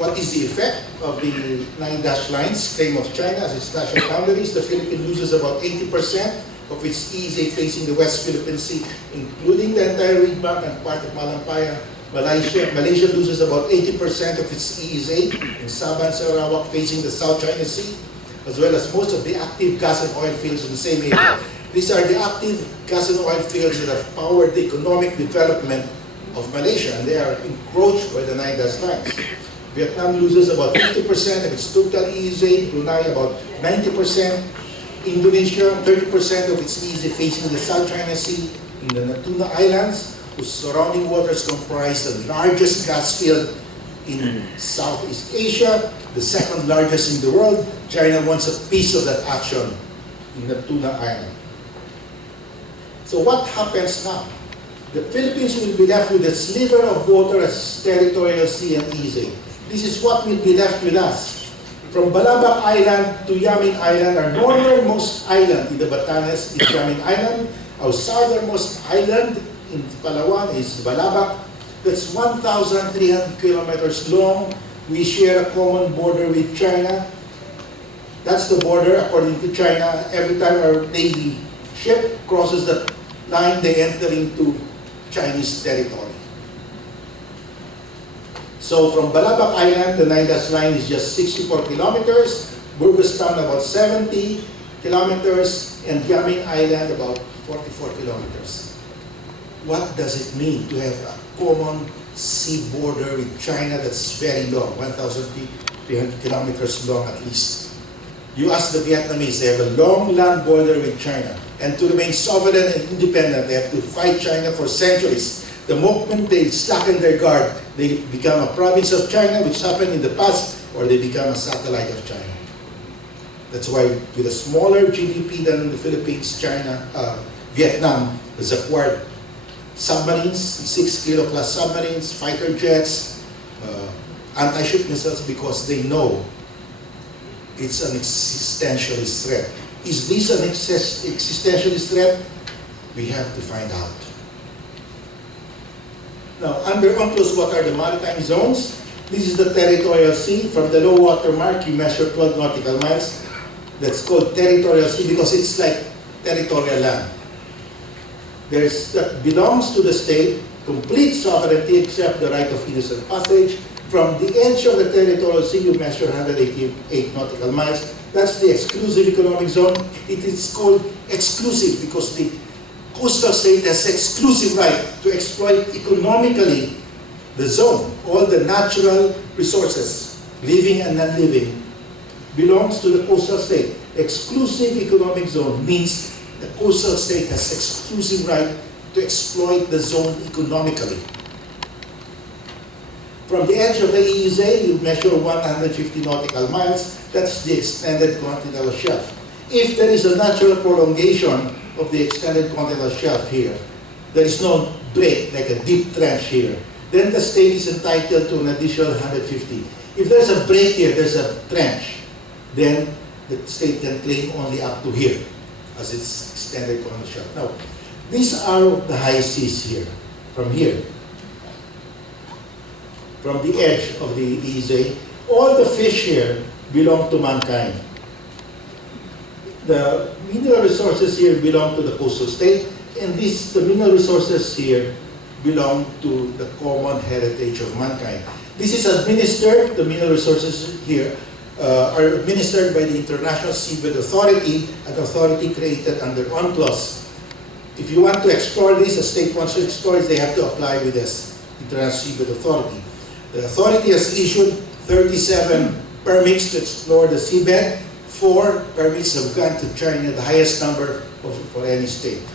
What is the effect of the 9 dash lines claim of China as its national boundaries? The Philippines loses about 80% of its EEZ facing the West Philippine Sea, including the entire Reed Bank and part of Malampaya. Malaysia loses about 80% of its EEZ in Sabah and Sarawak facing the South China Sea, as well as most of the active gas and oil fields in the same area. These are the active gas and oil fields that have powered the economic development of Malaysia, and they are encroached by the 9 dash lines. Vietnam loses about 50% of its total EEZ, Brunei about 90%, Indonesia 30% of its EEZ facing the South China Sea, in the Natuna Islands, whose surrounding waters comprise the largest gas field in Southeast Asia, the second largest in the world. China wants a piece of that action in Natuna Island. So what happens now? The Philippines will be left with a sliver of water as territorial sea and EEZ. This is what will be left with us. From Balabac Island to Yamin Island, our northernmost island in the Batanes is Yamin Island. Our southernmost island in Palawan is Balabac. That's 1,300 kilometers long. We share a common border with China. That's the border according to China. Every time our Navy ship crosses that line, they enter into Chinese territory. So from Balabac Island, the 9 dash line is just 64 kilometers, Burgos Town about 70 kilometers, and Yamin Island about 44 kilometers. What does it mean to have a common sea border with China that's very long, 1,300 kilometers long at least? You ask the Vietnamese, they have a long land border with China, and to remain sovereign and independent, they have to fight China for centuries. The moment they slacken their guard, they become a province of China, which happened in the past, or they become a satellite of China. That's why with a smaller GDP than the Philippines, Vietnam has acquired submarines, 6 kilo class submarines, fighter jets, anti-ship missiles, because they know it's an existentialist threat. Is this an existentialist threat? We have to find out. Now, under UNCLOS, what are the maritime zones? This is the territorial sea. From the low water mark, you measure 12 nautical miles. That's called territorial sea because it's like territorial land. That belongs to the state, complete sovereignty except the right of innocent passage. From the edge of the territorial sea, you measure 188 nautical miles. That's the exclusive economic zone. It is called exclusive because the coastal state has exclusive right to exploit economically the zone. All the natural resources, living and non-living, belongs to the coastal state. Exclusive economic zone means the coastal state has exclusive right to exploit the zone economically. From the edge of the EEZ, you measure 150 nautical miles. That's the extended continental shelf. If there is a natural prolongation of the extended continental shelf here, there is no break, like a deep trench here, then the state is entitled to an additional 150. If there's a break here, there's a trench, then the state can claim only up to here, as its extended continental shelf. Now, these are the high seas here, from here. From the edge of the EEZ, all the fish here belong to mankind. The mineral resources here belong to the coastal state, and the mineral resources here belong to the common heritage of mankind. This is administered, the mineral resources here are administered by the International Seabed Authority, an authority created under UNCLOS. If you want to explore this, a state wants to explore it, they have to apply with this International Seabed Authority. The authority has issued 37 permits to explore the seabed. 4 permits have gone to China, the highest number for any state.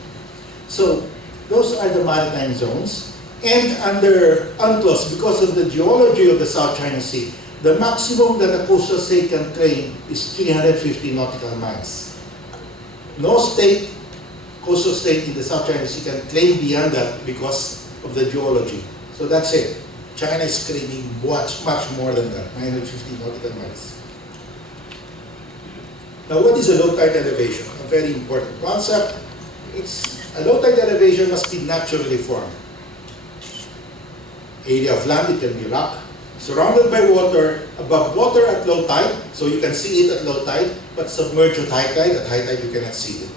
So those are the maritime zones. And under UNCLOS, because of the geology of the South China Sea, the maximum that a coastal state can claim is 350 nautical miles. No state coastal state in the South China Sea can claim beyond that because of the geology. So that's it. China is claiming much more than that, 950 nautical miles. Now, what is a low tide elevation? A very important concept. A low tide elevation must be naturally formed. Area of land, it can be rock, surrounded by water, above water at low tide, so you can see it at low tide, but submerged at high tide. At high tide, you cannot see it.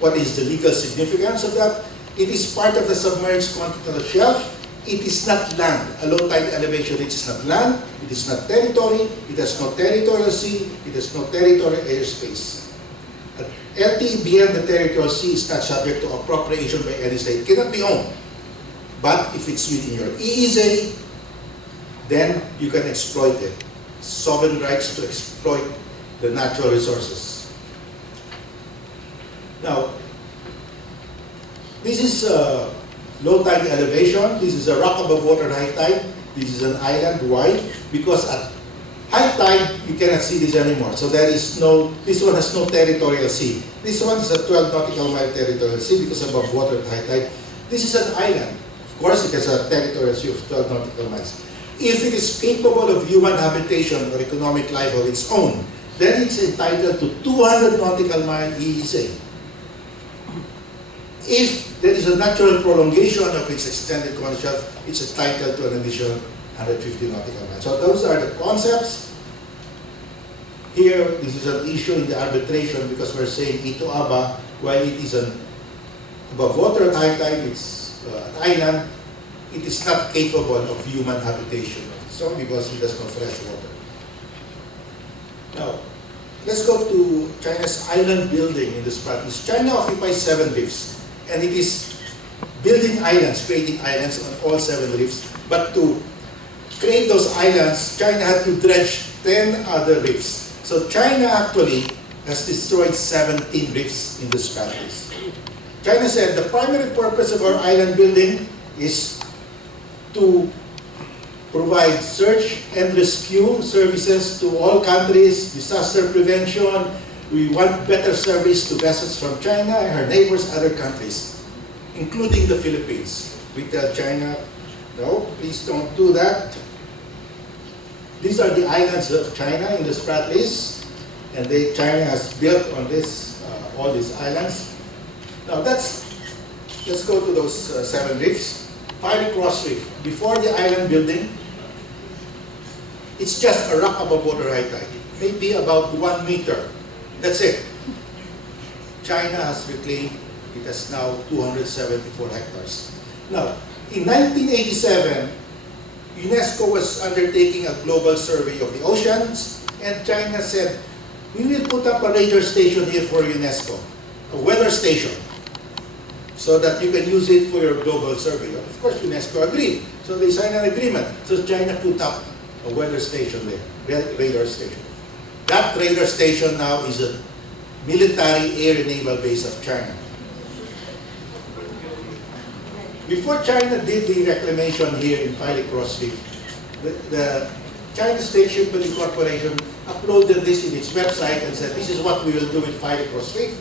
What is the legal significance of that? It is part of the submerged continental shelf. It is not land. A low tide elevation, it is not land, it is not territory, it has no territorial sea, it has no territorial airspace. LTE beyond the territorial sea is not subject to appropriation by any state. It cannot be owned. But if it's within your EEZ, then you can exploit it. Sovereign rights to exploit the natural resources. Now, this is low tide elevation. This is a rock above water high tide. This is an island. Why? Because at high tide, you cannot see this anymore. So there is no, this one has no territorial sea. This one is a 12 nautical mile territorial sea because above water at high tide. This is an island. Of course, it has a territorial sea of 12 nautical miles. If it is capable of human habitation or economic life of its own, then it's entitled to 200 nautical mile EEZ. If there is a natural prolongation of its extended continental shelf, it's entitled to an additional 150 nautical miles. So those are the concepts. Here, this is an issue in the arbitration because we're saying ito aba, while it is an above water at high tide, it's an island, it is not capable of human habitation. So because it has no fresh water. Now, let's go to China's island building in this province. China occupies 7 reefs. And it is building islands, creating islands on all 7 reefs. But to create those islands, China had to dredge 10 other reefs. So China actually has destroyed 17 reefs in this province. China said the primary purpose of our island building is to provide search and rescue services to all countries, disaster prevention. We want better service to vessels from China and her neighbors, other countries, including the Philippines. We tell China, no, please don't do that. These are the islands of China in the Spratlys, and China has built on this, all these islands. Now let's go to those 7 reefs. Fiery Cross Reef. Before the island building, it's just a rock above water high tide, maybe about 1 meter. That's it. China has reclaimed, it has now 274 hectares. Now, in 1987, UNESCO was undertaking a global survey of the oceans, and China said, we will put up a radar station here for UNESCO, a weather station, so that you can use it for your global survey. Of course, UNESCO agreed, so they signed an agreement. So China put up a weather station there, radar station. That radar station now is a military air and naval base of China. Before China did the reclamation here in Fiery Cross Reef, the China State Shipbuilding Corporation uploaded this in its website and said, this is what we will do with Fiery Cross Reef.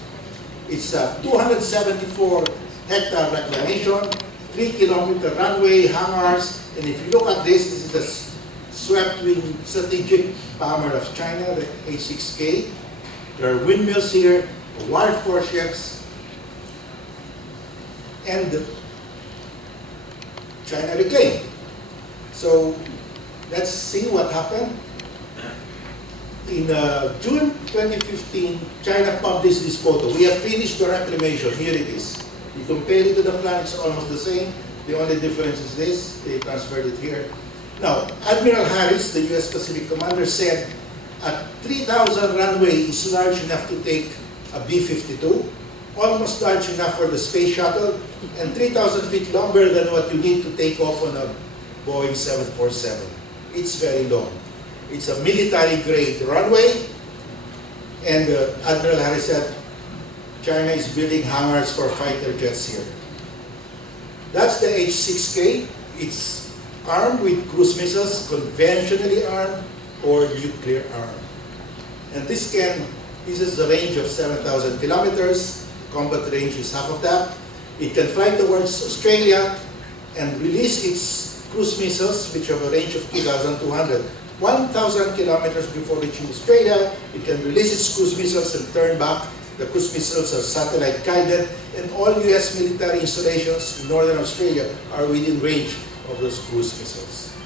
It's a 274 hectare reclamation, 3-kilometer runway, hangars, and if you look at this is the swept-wing strategic bomber of China, the H-6K. There are windmills here, war ships, and China reclaimed. So let's see what happened. In June 2015, China published this photo. We have finished the reclamation. Here it is. You compare it to the plan, it's almost the same. The only difference is this. They transferred it here. Now, Admiral Harris, the U.S. Pacific Commander, said a 3,000 runway is large enough to take a B-52, almost large enough for the space shuttle, and 3,000 feet longer than what you need to take off on a Boeing 747. It's very long. It's a military-grade runway, and Admiral Harris said China is building hangars for fighter jets here. That's the H-6K. It's armed with cruise missiles, conventionally armed or nuclear armed. And this is a range of 7,000 kilometers. combat range is half of that. It can fly towards Australia and release its cruise missiles, which have a range of 2,200. 1,000 kilometers before reaching Australia, it can release its cruise missiles and turn back. The cruise missiles are satellite guided, and all US military installations in northern Australia are within range of those cruise missiles.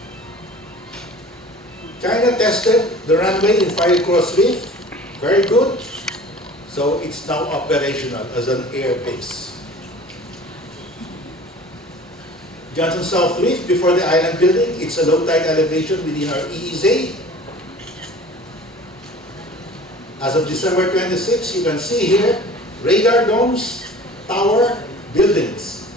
China tested the runway in Fiery Cross Reef, very good. So it's now operational as an air base. Johnson South Reef, before the island building, it's a low tide elevation within our EEZ. As of December 26, you can see here, radar domes, tower, buildings.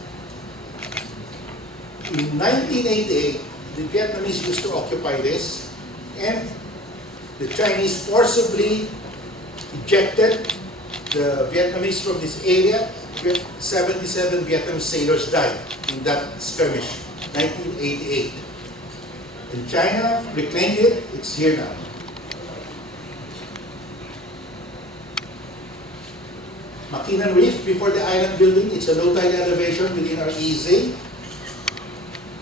In 1988, the Vietnamese used to occupy this, and the Chinese forcibly ejected the Vietnamese from this area. 77 Vietnamese sailors died in that skirmish, 1988. And China reclaimed it, it's here now. Makinan Reef, before the island building, it's a low tide elevation within our EEZ.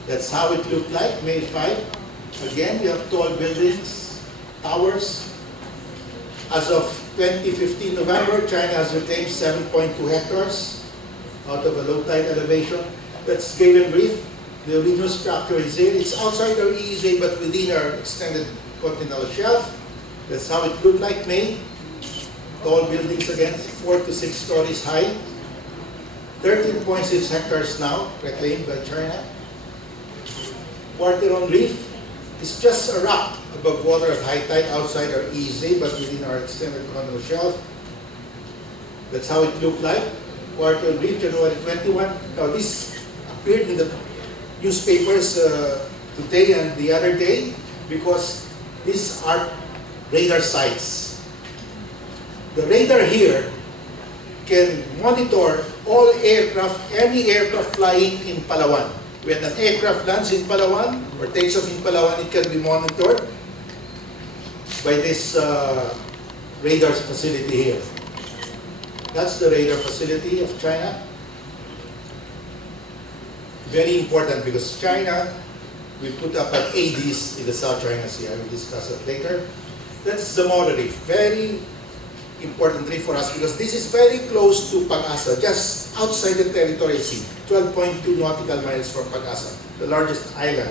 That's how it looked like, May 5. Again, we have tall buildings, towers. As of 2015 November, China has reclaimed 7.2 hectares out of a low tide elevation. That's Gaven Reef. The original structure is here. It's outside our EEZ, but within our extended continental shelf. That's how it looked like May. Tall buildings again, 4 to 6 stories high. 13.6 hectares now, reclaimed by China. Quarteron Reef is just a rock above water at high tide outside our EEZ, but within our extended continental shelf. That's how it looked like. Quarteron Reef, January 21. Now this appeared in the newspapers today and the other day because these are radar sites. The radar here can monitor all aircraft, any aircraft flying in Palawan. When an aircraft lands in Palawan or takes off in Palawan, it can be monitored by this radar facility here. That's the radar facility of China. Very important because China will put up an ADs in the South China Sea. I will discuss that later. That's Zamora Reef. Very important reef for us because this is very close to Pag-asa, just outside the Territorial Sea, 12.2 nautical miles from Pag-asa, the largest island.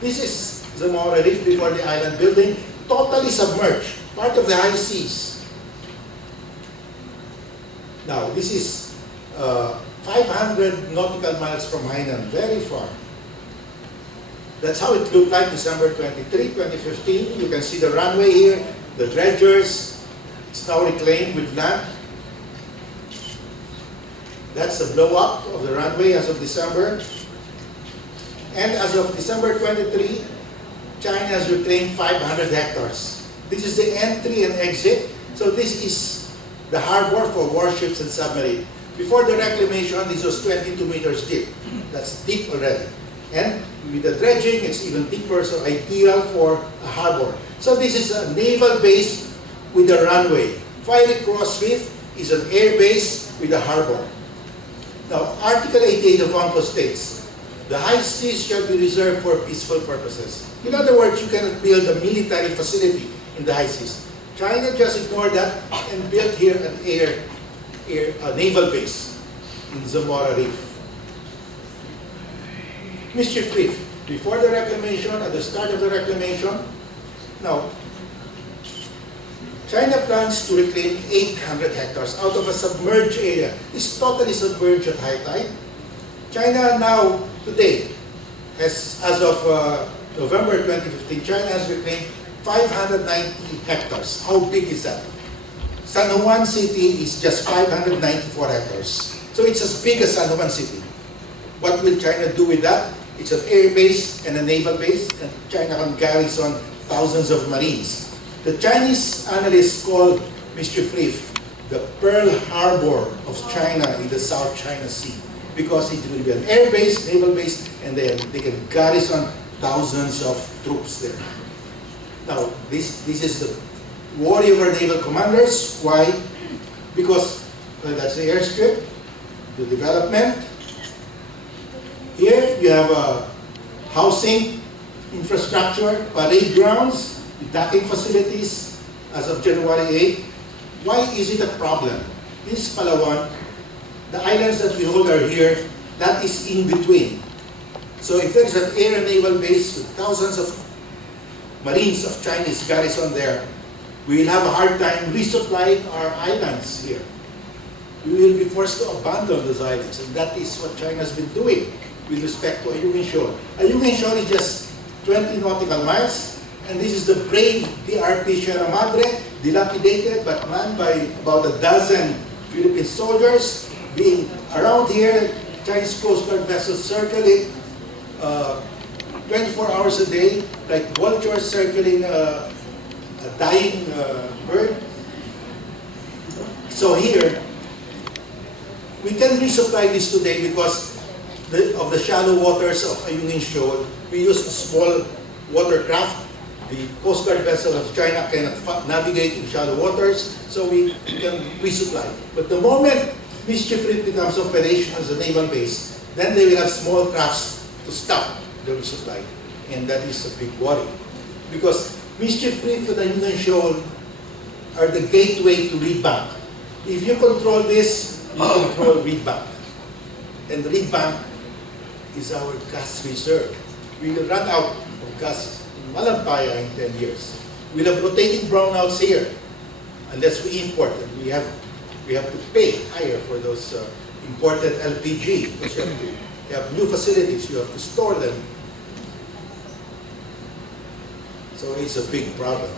This is Zamora Reef before the island building, totally submerged, part of the high seas. Now, this is 500 nautical miles from Hainan, very far. That's how it looked like December 23, 2015. You can see the runway here, the dredgers. It's now reclaimed with land. That's the blow up of the runway as of December. And as of December 23, China has reclaimed 500 hectares. This is the entry and exit. So this is the harbor for warships and submarines. Before the reclamation, this was 22 meters deep. That's deep already. And with the dredging, it's even deeper, so ideal for a harbor. So this is a naval base with a runway. Fiery Cross Reef is an air base with a harbor. Now, Article 88 of UNCLOS states, the high seas shall be reserved for peaceful purposes. In other words, you cannot build a military facility in the high seas. China just ignored that and built here an a naval base in Zamora Reef. Mischief Reef, before the reclamation, at the start of the reclamation. Now, China plans to reclaim 800 hectares out of a submerged area. It's totally submerged at high tide. China now, today, as of November 2015, China has reclaimed 590 hectares. How big is that? San Juan City is just 594 hectares. So it's as big as San Juan City. What will China do with that? It's an air base and a naval base, and China can garrison thousands of Marines. The Chinese analysts call Mischief Reef the Pearl Harbor of China in the South China Sea because it will be an air base, naval base, and they can garrison thousands of troops there. Now, this is the worry of our naval commanders. Why? Because That's the airstrip, the development. Here you have a housing infrastructure, parade grounds, docking facilities as of January 8. Why is it a problem? This Palawan, the islands that we hold are here, that is in between. So if there is an air and naval base with thousands of Marines of Chinese garrison there, we will have a hard time resupplying our islands here. We will be forced to abandon those islands, and that is what China has been doing with respect to Ayungin Shoal. Ayungin Shoal is just 20 nautical miles, and this is the brave PRP Sierra Madre, dilapidated but manned by about a dozen Philippine soldiers, being around here, Chinese Coast Guard vessels circling 24 hours a day, like vultures circling a dying bird. So here, we can resupply this today because of the shallow waters of Ayungin Shoal. We use a small watercraft. The Coast Guard vessel of China cannot navigate in shallow waters, so we can resupply. But the moment Mischief Reef becomes operational as a naval base, then they will have small crafts to stop the resupply. And that is a big worry. Because Mischief Reef and Ayungin Shoal are the gateway to Reed Bank. If you control this, you control Reed Bank. And Reed Bank is our gas reserve. We will run out of gas in Malampaya in 10 years. We'll have rotating brownouts here unless we import. And we have to pay higher for those imported LPG because you have new facilities, you have to store them. So it's a big problem.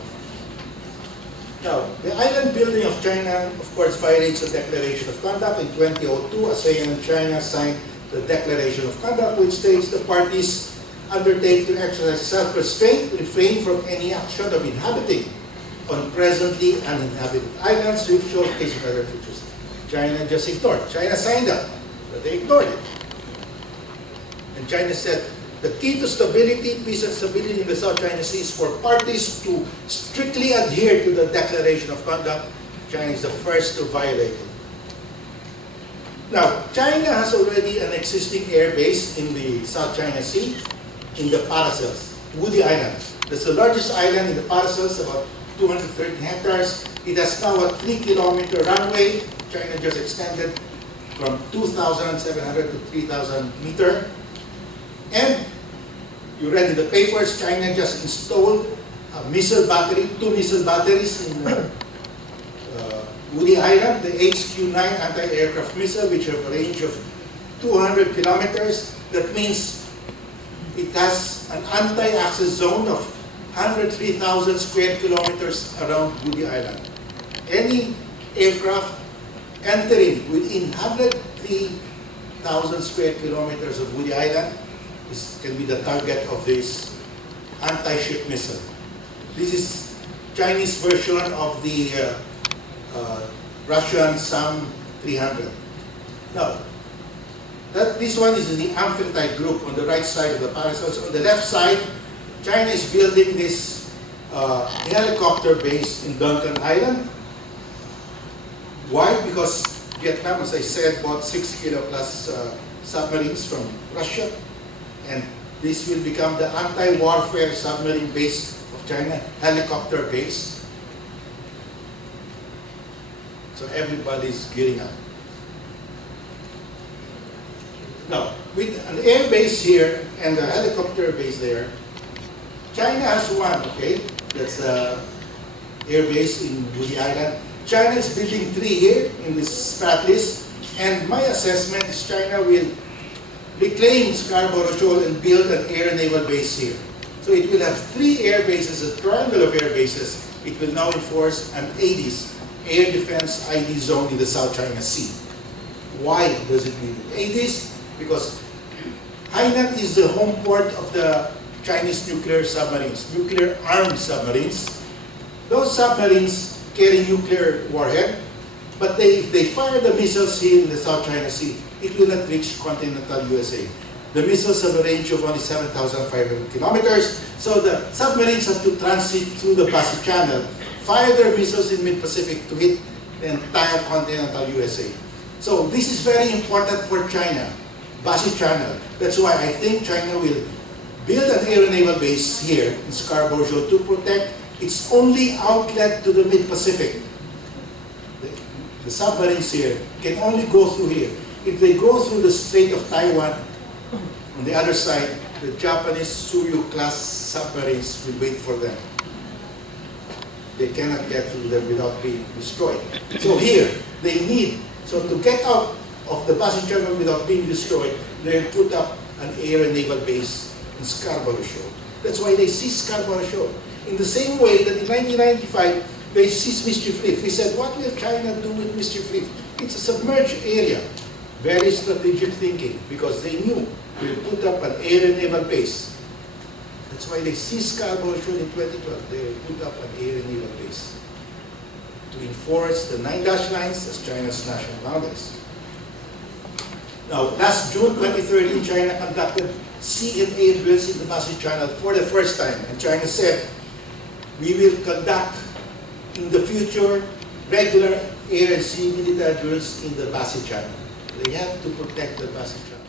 Now, the island building of China, of course, violates the Declaration of Conduct. In 2002, ASEAN and China signed the Declaration of Conduct, which states the parties undertake to exercise self-restraint, refrain from any action of inhabiting on presently uninhabited islands, reef shores, cases, and other features. China just ignored. China signed up, but they ignored it. And China said, the key to stability, peace and stability in the South China Sea is for parties to strictly adhere to the Declaration of Conduct. China is the first to violate it. Now, China has already an existing air base in the South China Sea, in the Paracels, Woody Island. That's the largest island in the Paracels, about 230 hectares. It has now a 3-kilometer runway. China just extended from 2,700 to 3,000 meter. And you read in the papers, China just installed a missile battery, 2 missile batteries in Woody Island, the HQ-9 anti-aircraft missile, which have a range of 200 kilometers. That means it has an anti-access zone of 103,000 square kilometers around Woody Island. Any aircraft entering within 103,000 square kilometers of Woody Island can be the target of this anti-ship missile. This is Chinese version of the Russian SAM-300. Now, this one is in the amphibite group on the right side of the Paracels. On the left side, China is building this helicopter base in Duncan Island. Why? Because Vietnam, as I said, bought 6 kilo plus submarines from Russia. And this will become the anti-warfare submarine base of China, helicopter base. So everybody's gearing up. Now, with an air base here and a helicopter base there, China has one, okay? That's the air base in Woody Island. China is building 3 here in this strat list. And my assessment is China will reclaim Scarborough Shoal and build an air and naval base here. So it will have 3 air bases, a triangle of air bases. It will now enforce an ADIZ, Air Defense ID Zone in the South China Sea. Why does it need ADIZ? Because Hainan is the home port of the Chinese nuclear submarines, nuclear armed submarines. Those submarines carry nuclear warhead, but if they fire the missiles here in the South China Sea, it will not reach continental USA. The missiles have a range of only 7,500 kilometers, so the submarines have to transit through the Pasig Channel, fire their missiles in mid-Pacific to hit the entire continental USA. So this is very important for China, Bassi Channel. That's why I think China will build an air and naval base here in Scarborough Shoal to protect its only outlet to the mid-Pacific. The submarines here can only go through here. If they go through the Strait of Taiwan, on the other side, the Japanese Suryu-class submarines will wait for them. They cannot get through them without being destroyed. So here, they need, so to get out of the Bassi Channel without being destroyed, they put up an air and naval base in Scarborough Shoal. That's why they seized Scarborough Shoal. In the same way that in 1995, they seized Mischief Reef. We said, what will China do with Mischief Reef? It's a submerged area. Very strategic thinking, because they knew we'll put up an air and naval base. That's why they seized Scarborough Shoal in 2012. They put up an air and naval base to enforce the 9 dash lines as China's national boundaries. Now, last June 2013, China conducted sea and air drills in the Bassi Channel for the first time. And China said, we will conduct in the future regular air and sea military drills in the Bassi Channel. They have to protect the Bassi Channel.